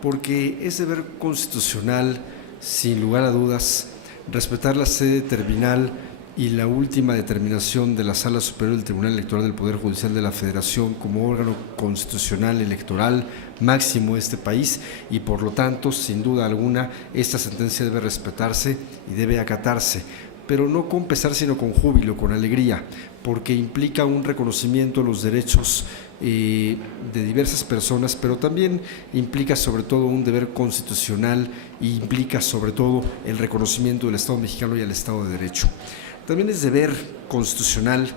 porque es deber constitucional, sin lugar a dudas, respetar la sede terminal y la última determinación de la Sala Superior del Tribunal Electoral del Poder Judicial de la Federación como órgano constitucional electoral máximo de este país, y por lo tanto, sin duda alguna, esta sentencia debe respetarse y debe acatarse, pero no con pesar, sino con júbilo, con alegría, porque implica un reconocimiento de los derechos de diversas personas, pero también implica sobre todo un deber constitucional e implica sobre todo el reconocimiento del Estado mexicano y al Estado de Derecho. También es deber constitucional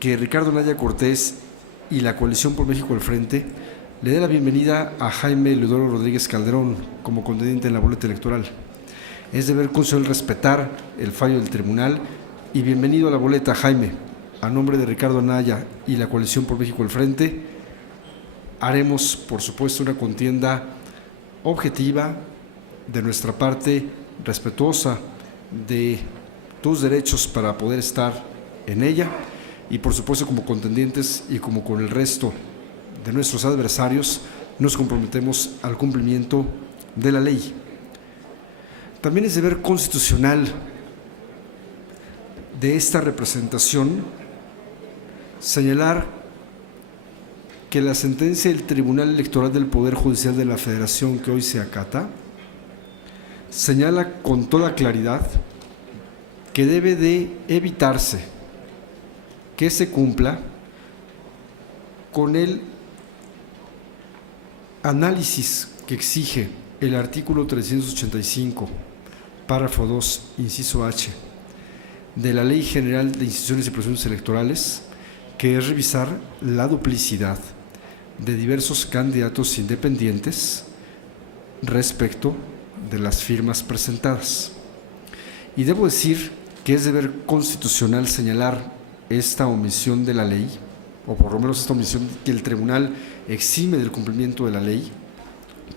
que Ricardo Anaya Cortés y la Coalición por México al Frente le dé la bienvenida a Jaime Leodoro Rodríguez Calderón como contendiente en la boleta electoral. Es deber constitucional respetar el fallo del tribunal y bienvenido a la boleta, Jaime. A nombre de Ricardo Anaya y la Coalición por México al Frente, haremos, por supuesto, una contienda objetiva, de nuestra parte, respetuosa de tus derechos para poder estar en ella, y por supuesto como contendientes y como con el resto de nuestros adversarios nos comprometemos al cumplimiento de la ley. También es deber constitucional de esta representación señalar que la sentencia del Tribunal Electoral del Poder Judicial de la Federación, que hoy se acata, señala con toda claridad que debe de evitarse que se cumpla con el análisis que exige el artículo 385, párrafo 2, inciso H, de la Ley General de Instituciones y Procedimientos Electorales, que es revisar la duplicidad de diversos candidatos independientes respecto de las firmas presentadas. Y debo decir que es deber constitucional señalar esta omisión de la ley, o por lo menos esta omisión que el tribunal exime del cumplimiento de la ley,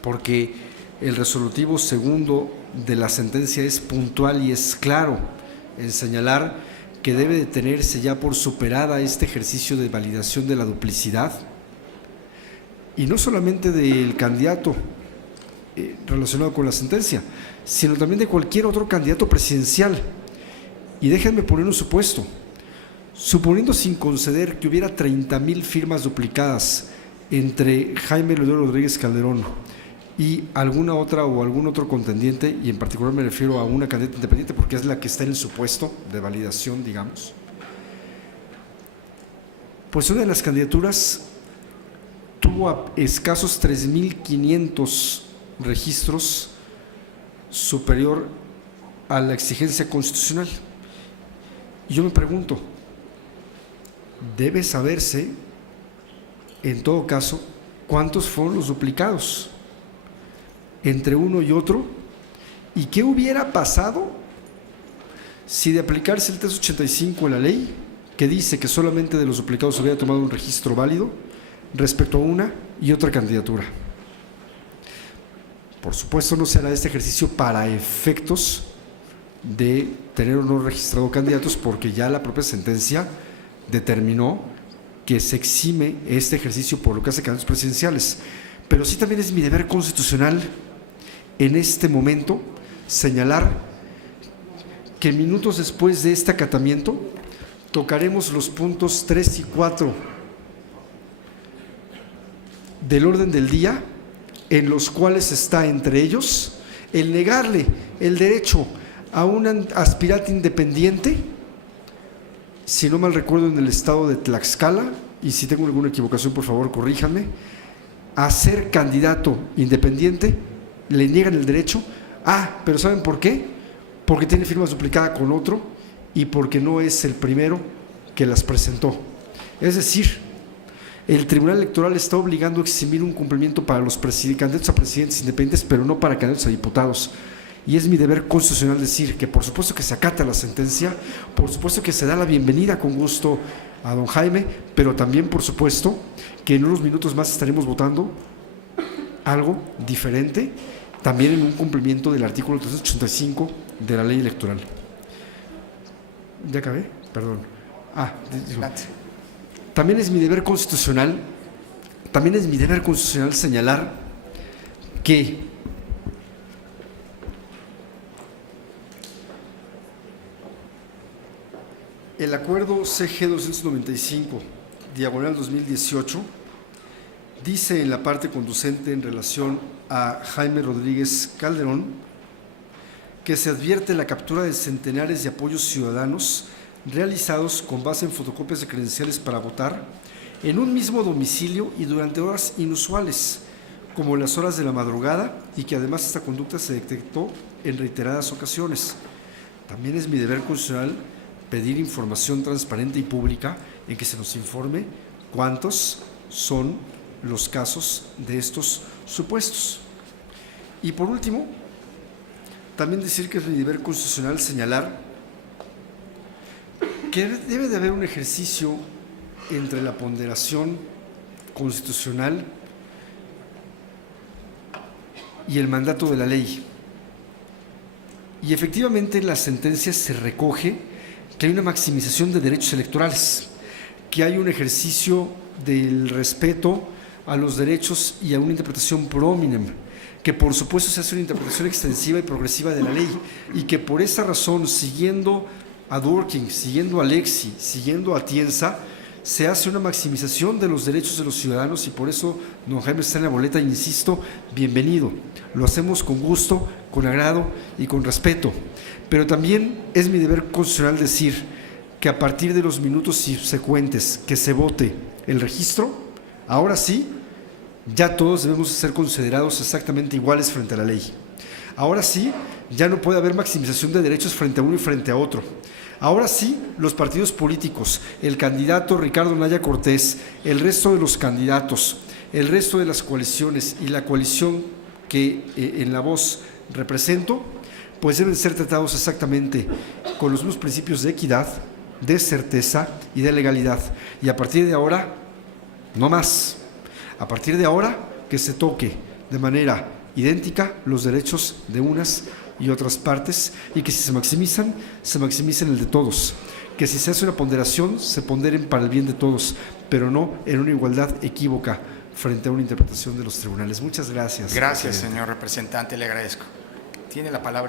porque el resolutivo segundo de la sentencia es puntual y es claro en señalar que debe de tenerse ya por superada este ejercicio de validación de la duplicidad, y no solamente del candidato relacionado con la sentencia, sino también de cualquier otro candidato presidencial. Y déjenme poner un supuesto. Suponiendo, sin conceder, que hubiera 30,000 firmas duplicadas entre Jaime Leodoro Rodríguez Calderón y alguna otra o algún otro contendiente, y en particular me refiero a una candidata independiente porque es la que está en el supuesto de validación, digamos, pues una de las candidaturas tuvo a escasos 3,500 registros, superior a la exigencia constitucional. Y yo me pregunto, debe saberse, en todo caso, cuántos fueron los duplicados entre uno y otro, y qué hubiera pasado si, de aplicarse el 385 de la ley, que dice que solamente de los duplicados se hubiera tomado un registro válido respecto a una y otra candidatura. Por supuesto, no se hará este ejercicio para efectos de tener o no registrado candidatos, porque ya la propia sentencia determinó que se exime este ejercicio por lo que hace candidatos presidenciales. Pero sí también es mi deber constitucional en este momento señalar que minutos después de este acatamiento tocaremos los puntos 3 y 4 del orden del día, en los cuales está entre ellos el negarle el derecho a un aspirante independiente, si no mal recuerdo en el estado de Tlaxcala, y si tengo alguna equivocación por favor corríjanme, a ser candidato independiente, le niegan el derecho. Pero ¿saben por qué? Porque tiene firmas duplicadas con otro y porque no es el primero que las presentó. Es decir, el Tribunal Electoral está obligando a eximir un cumplimiento para los candidatos a presidentes independientes, pero no para candidatos a diputados. Y es mi deber constitucional decir que por supuesto que se acata la sentencia, por supuesto que se da la bienvenida con gusto a don Jaime, pero también por supuesto que en unos minutos más estaremos votando algo diferente, también en un cumplimiento del artículo 385 de la ley electoral. ¿Ya acabé? Perdón. También es mi deber constitucional También es mi deber constitucional señalar que el acuerdo CG 295, diagonal 2018, dice en la parte conducente en relación a Jaime Rodríguez Calderón que se advierte la captura de centenares de apoyos ciudadanos realizados con base en fotocopias de credenciales para votar en un mismo domicilio y durante horas inusuales, como las horas de la madrugada, y que además esta conducta se detectó en reiteradas ocasiones. También es mi deber constitucional pedir información transparente y pública en que se nos informe cuántos son los casos de estos supuestos. Y por último, también decir que es mi deber constitucional señalar que debe de haber un ejercicio entre la ponderación constitucional y el mandato de la ley. Y efectivamente en las sentencias se recoge que hay una maximización de derechos electorales, que hay un ejercicio del respeto a los derechos y a una interpretación pro hominem, que por supuesto se hace una interpretación extensiva y progresiva de la ley, y que por esa razón, siguiendo a Dworkin, siguiendo a Lexi, siguiendo a Atienza, se hace una maximización de los derechos de los ciudadanos, y por eso don Jaime está en la boleta, insisto, bienvenido. Lo hacemos con gusto, con agrado y con respeto. Pero también es mi deber constitucional decir que a partir de los minutos subsecuentes que se vote el registro, ahora sí, ya todos debemos ser considerados exactamente iguales frente a la ley. Ahora sí, ya no puede haber maximización de derechos frente a uno y frente a otro. Ahora sí, los partidos políticos, el candidato Ricardo Anaya Cortés, el resto de los candidatos, el resto de las coaliciones y la coalición que en La Voz represento, pues deben ser tratados exactamente con los mismos principios de equidad, de certeza y de legalidad. Y a partir de ahora, no más. A partir de ahora, que se toque de manera idéntica los derechos de unas y otras partes, y que si se maximizan el de todos. Que si se hace una ponderación, se ponderen para el bien de todos, pero no en una igualdad equívoca frente a una interpretación de los tribunales. Muchas gracias. Gracias, señor representante, le agradezco. Tiene la palabra.